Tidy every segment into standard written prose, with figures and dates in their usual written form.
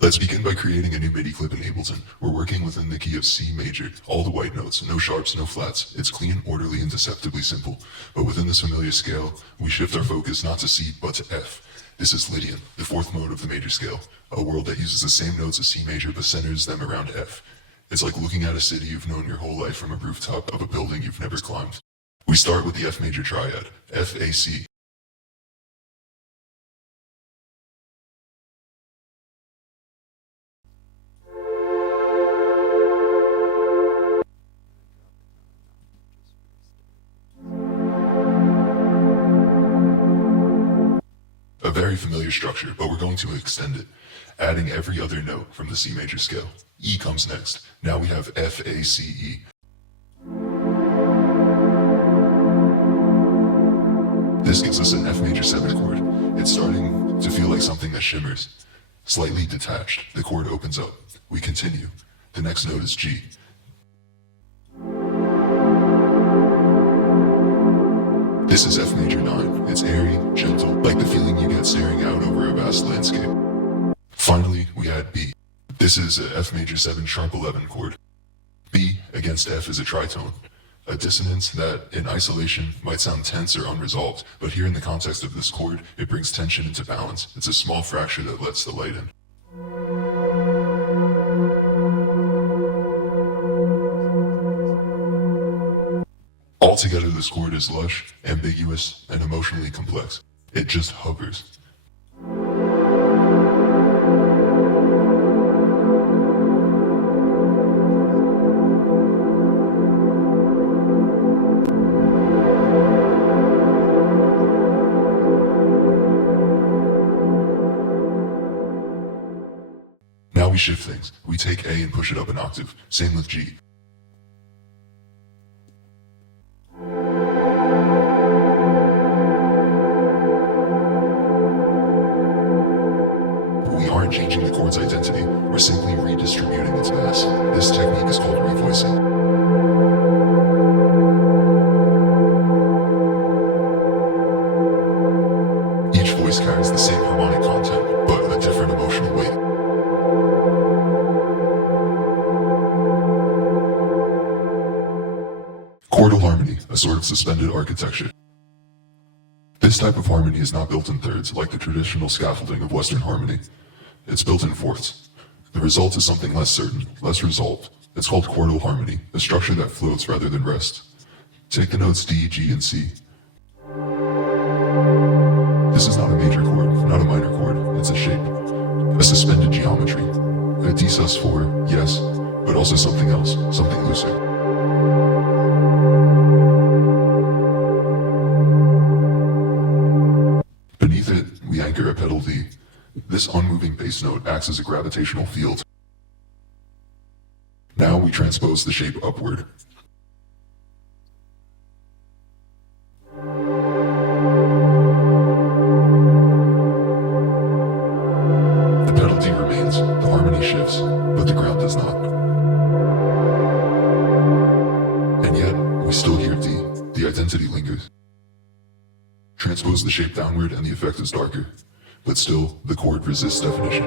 Let's begin by creating a new MIDI clip in Ableton. We're working within the key of C major, all the white notes, no sharps, no flats. It's clean, orderly, and deceptively simple. But within this familiar scale, we shift our focus not to C, but to F. This is Lydian, the fourth mode of the major scale, a world that uses the same notes as C major but centers them around F. It's like looking at a city you've known your whole life from a rooftop of a building you've never climbed. We start with the F major triad, F-A-C. A very familiar structure, but we're going to extend it, adding every other note from the C major scale. E comes next. Now we have F-A-C-E. This gives us an F major 7 chord. It's starting to feel like something that shimmers. Slightly detached, the chord opens up. We continue. The next note is G. This is F major 9. It's airy, gentle, like the feeling you get staring out over a vast landscape. Finally, we add B. This is a F major 7 sharp 11 chord. B against F is a tritone, a dissonance that, in isolation, might sound tense or unresolved, but here in the context of this chord, it brings tension into balance. It's a small fracture that lets the light in. Altogether, this chord is lush, ambiguous, and emotionally complex. It just hovers. Now we shift things. We take A and push it up an octave. Same with G. We aren't changing the chord's identity, we're simply redistributing its mass. This technique is called revoicing. Each voice carries the same harmonic content, but a different emotional weight. Chordal harmony, a sort of suspended architecture. This type of harmony is not built in thirds, like the traditional scaffolding of Western harmony. It's built in fourths. The result is something less certain, less resolved. It's called chordal harmony, a structure that floats rather than rests. Take the notes D, G, and C. This is not a major chord, not a minor chord, it's a shape. A suspended geometry. A D sus4, yes, but also something else, something looser. Beneath it, we anchor a pedal D. This unmoving bass note acts as a gravitational field. Now we transpose the shape upward. The pedal D remains, the harmony shifts, but the ground does not. And yet, we still hear D, the identity lingers. Transpose the shape downward and the effect is darker. But still, the chord resists definition.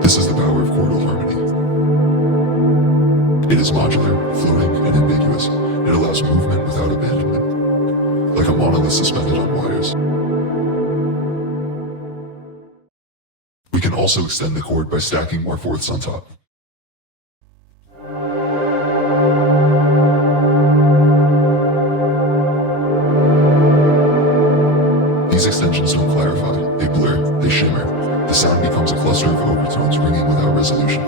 This is the power of chordal harmony. It is modular, floating, and ambiguous. It allows movement without abandonment, like a monolith suspended on wires. We can also extend the chord by stacking more fourths on top. These extensions don't clarify, they blur, they shimmer. The sound becomes a cluster of overtones ringing without resolution.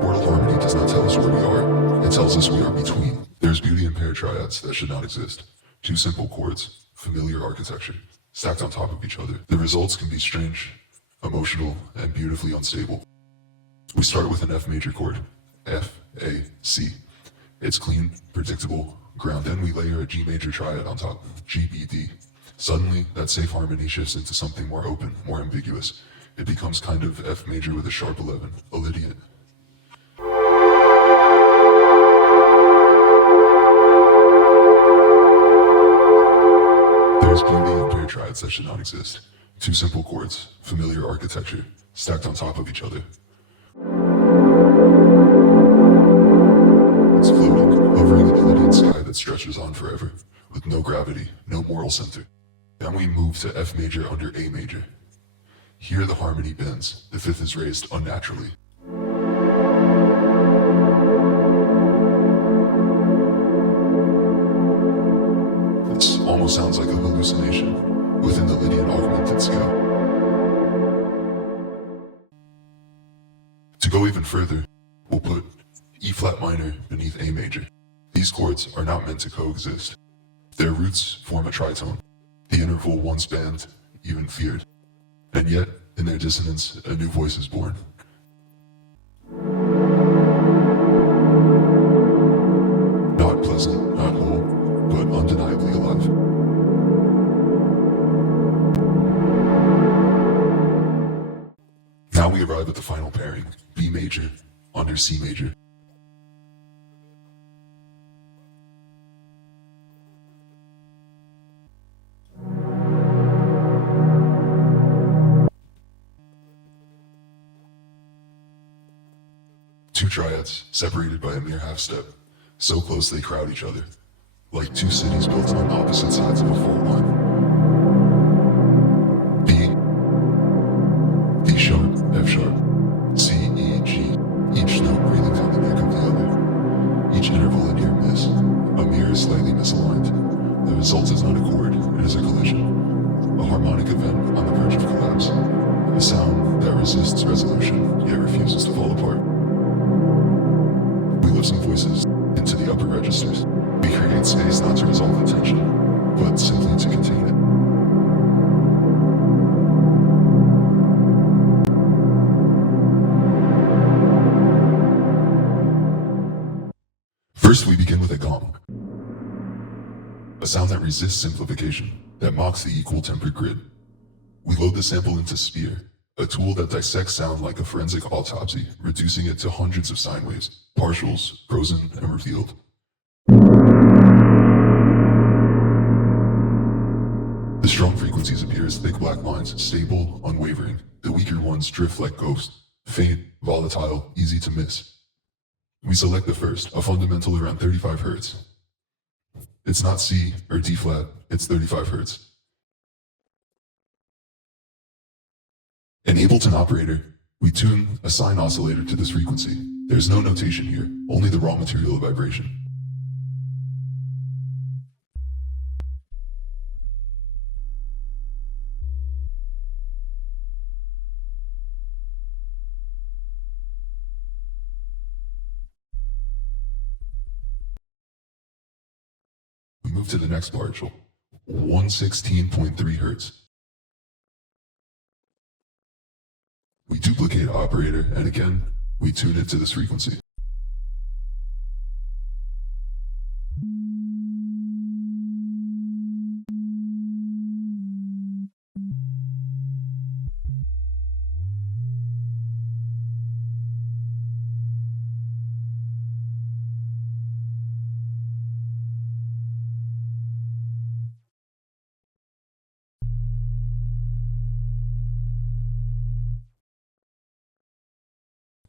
Chordal harmony does not tell us where we are, it tells us we are between. There's beauty in pair triads that should not exist. Two simple chords, familiar architecture, stacked on top of each other. The results can be strange, emotional, and beautifully unstable. We start with an F major chord, F, A, C. It's clean, predictable, ground. Then we layer a G major triad on top, G, B, D. Suddenly, that safe harmony shifts into something more open, more ambiguous. it becomes kind of F major with a sharp 11, a Lydian. There's beauty in pair triads that should not exist. Two simple chords, familiar architecture, stacked on top of each other. It's floating, hovering in the Lydian sky that stretches on forever, with no gravity, no moral center. Then we move to F major under A major. Here the harmony bends, the fifth is raised unnaturally. This almost sounds like a hallucination within the Lydian augmented scale. To go even further, we'll put E flat minor beneath A major. These chords are not meant to coexist. Their roots form a tritone, the interval once banned, even feared. And yet, in their dissonance, a new voice is born. Not pleasant, not whole, but undeniably alive. Now we arrive at the final pairing, B major under C major. Two triads, separated by a mere half step, so close they crowd each other, like two cities built on opposite sides of a fault line. B, D sharp, F sharp, C, E, G, each note breathing down the neck of the other. Each interval a near miss, a mirror slightly misaligned. The result is not a chord, it is a collision, a harmonic event on the verge of collapse, a sound that resists resolution, yet refuses to fall apart. We lift some voices into the upper registers. We create space not to resolve the tension, but simply to contain it. First, we begin with a gong. A sound that resists simplification, that mocks the equal-tempered grid. We load the sample into Spear, a tool that dissects sound like a forensic autopsy, reducing it to hundreds of sine waves, partials, frozen, and revealed. The strong frequencies appear as thick black lines, stable, unwavering. The weaker ones drift like ghosts, faint, volatile, easy to miss. We select the first, a fundamental around 35 Hz. It's not C or D flat, it's 35 Hz. In Ableton Operator, we tune a sine oscillator to this frequency. There's no notation here, only the raw material of vibration. We move to the next partial, 116.3 Hz. We duplicate operator, and again, we tune it to this frequency.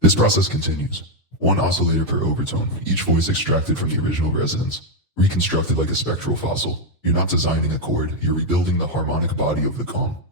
This process continues. One oscillator per overtone, each voice extracted from the original resonance, reconstructed like a spectral fossil. You're not designing a chord, you're rebuilding the harmonic body of the gong.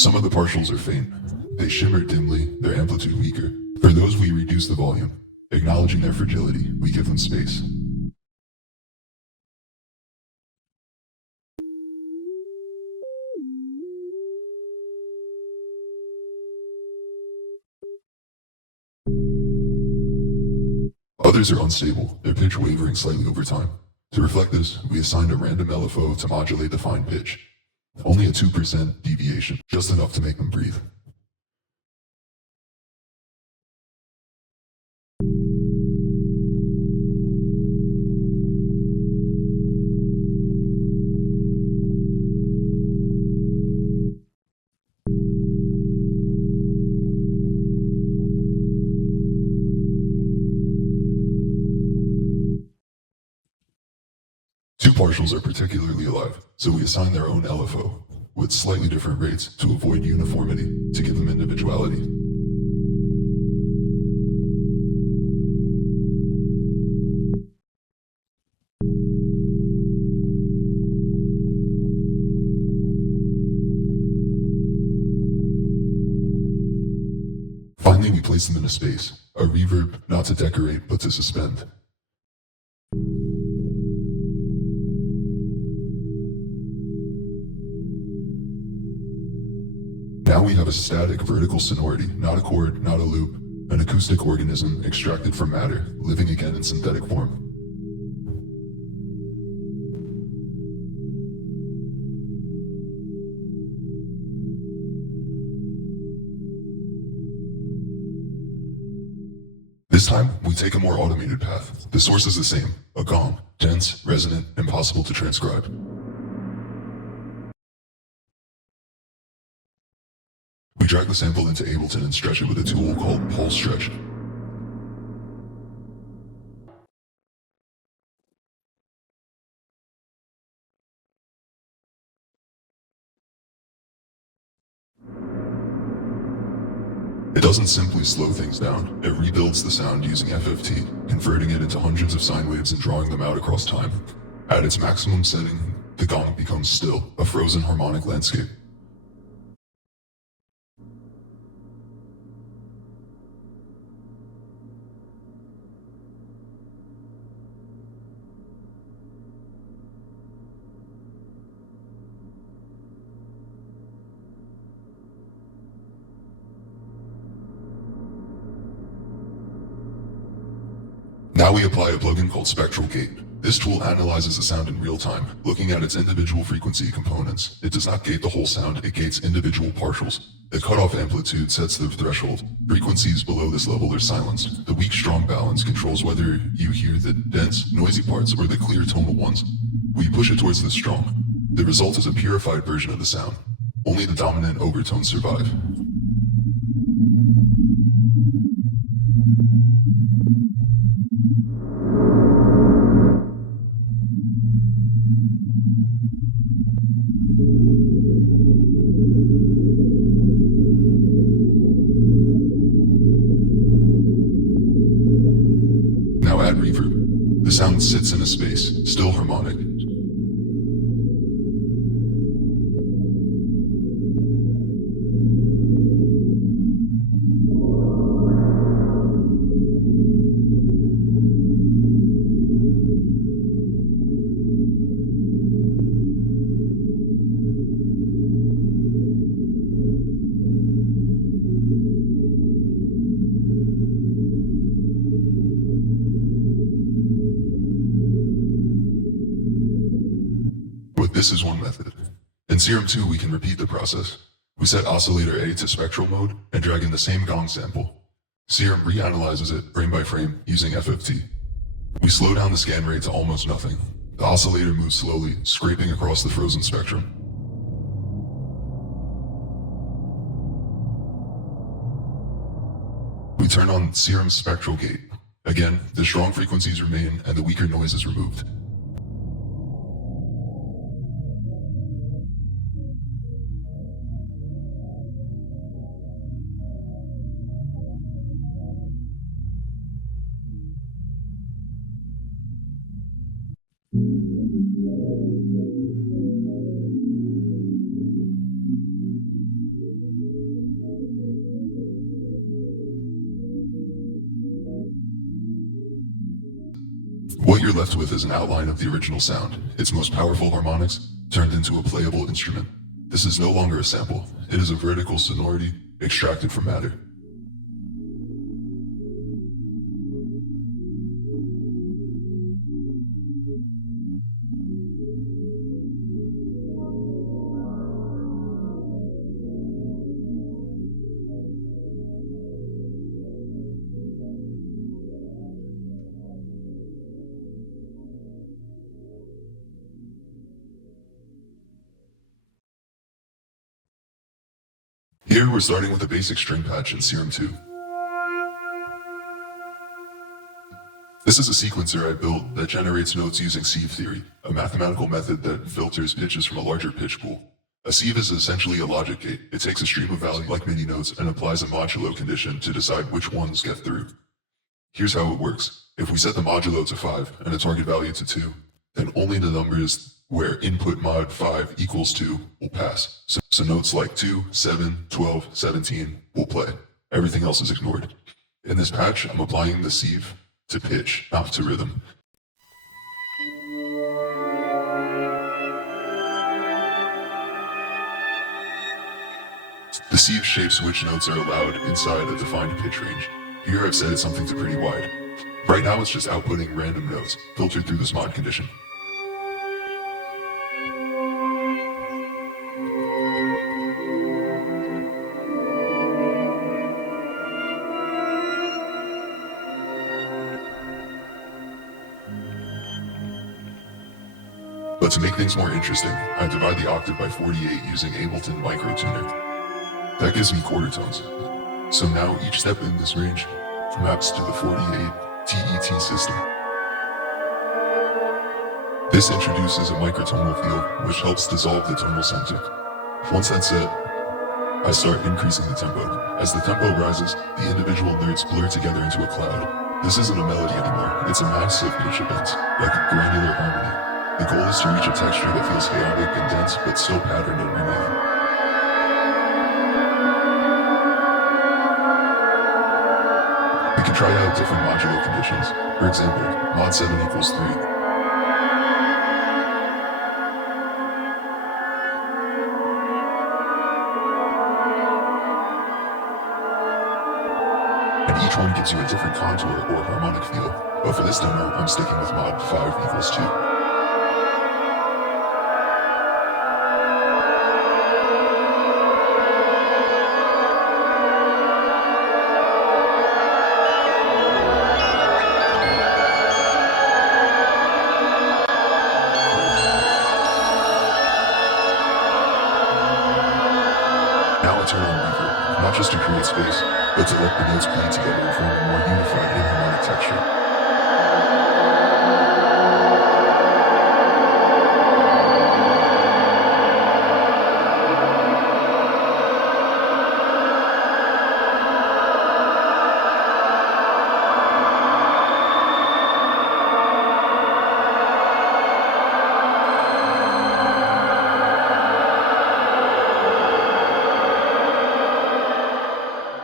Some of the partials are faint. They shimmer dimly, their amplitude weaker. For those we reduce the volume. Acknowledging their fragility, we give them space. Others are unstable, their pitch wavering slightly over time. To reflect this, we assigned a random LFO to modulate the fine pitch. Only a 2% deviation, just enough to make them breathe. Two partials are particularly alive, so we assign their own LFO, with slightly different rates to avoid uniformity, to give them individuality. Finally, we place them in a space, a reverb not to decorate but to suspend. Now we have a static vertical sonority, not a chord, not a loop, an acoustic organism extracted from matter, living again in synthetic form. This time, we take a more automated path. The source is the same, a gong, dense, resonant, impossible to transcribe. We drag the sample into Ableton and stretch it with a tool called pulse stretch. It doesn't simply slow things down, it rebuilds the sound using FFT, converting it into hundreds of sine waves and drawing them out across time. At its maximum setting, the gong becomes still, a frozen harmonic landscape. Now we apply a plugin called Spectral Gate. This tool analyzes the sound in real time, looking at its individual frequency components. It does not gate the whole sound, it gates individual partials. The cutoff amplitude sets the threshold. Frequencies below this level are silenced. The weak-strong balance controls whether you hear the dense, noisy parts or the clear tonal ones. We push it towards the strong. The result is a purified version of the sound. Only the dominant overtones survive. Now add reverb. The sound sits in a space, still harmonic. This is one method. In Serum 2, we can repeat the process. We set oscillator A to spectral mode and drag in the same gong sample. Serum reanalyzes it frame by frame using FFT. We slow down the scan rate to almost nothing. The oscillator moves slowly, scraping across the frozen spectrum. We turn on Serum's Spectral Gate. Again, the strong frequencies remain and the weaker noise is removed. What you're left with is an outline of the original sound, its most powerful harmonics, turned into a playable instrument. This is no longer a sample. It is a vertical sonority extracted from matter. Here we're starting with a basic string patch in Serum 2. This is a sequencer I built that generates notes using sieve theory, a mathematical method that filters pitches from a larger pitch pool. A sieve is essentially a logic gate. It takes a stream of values like MIDI notes and applies a modulo condition to decide which ones get through. Here's how it works. If we set the modulo to 5 and the target value to 2, then only the numbers where input mod 5 equals 2 will pass. So notes like 2, 7, 12, 17 will play. Everything else is ignored. In this patch, I'm applying the sieve to pitch, not to rhythm. The sieve shapes which notes are allowed inside a defined pitch range. Here I've set it something to pretty wide. Right now it's just outputting random notes, filtered through this mod condition. But to make things more interesting, I divide the octave by 48 using Ableton Microtuner. That gives me quarter tones. So now each step in this range maps to the 48 TET system. This introduces a microtonal feel, which helps dissolve the tonal center. Once that's set, I start increasing the tempo. As the tempo rises, the individual notes blur together into a cloud. This isn't a melody anymore, it's a mass of pitch events, like a granular harmony. The goal is to reach a texture that feels chaotic and dense, but still patterned underneath. We can try out different modulo conditions. For example, mod 7 equals 3. And each one gives you a different contour or harmonic feel. But for this demo, I'm sticking with mod 5 equals 2. Now I turn on reverb, not just to create space, but to let the notes play together and form a more unified and harmonic texture.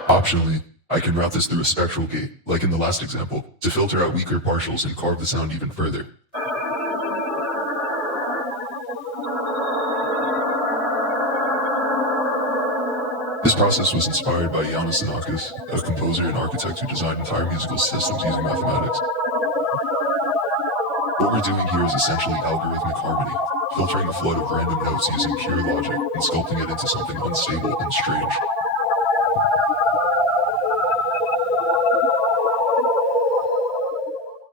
Optionally, I can route this through a spectral gate, like in the last example, to filter out weaker partials and carve the sound even further. This process was inspired by Yannis Xenakis, a composer and architect who designed entire musical systems using mathematics. What we're doing here is essentially algorithmic harmony, filtering a flood of random notes using pure logic and sculpting it into something unstable and strange.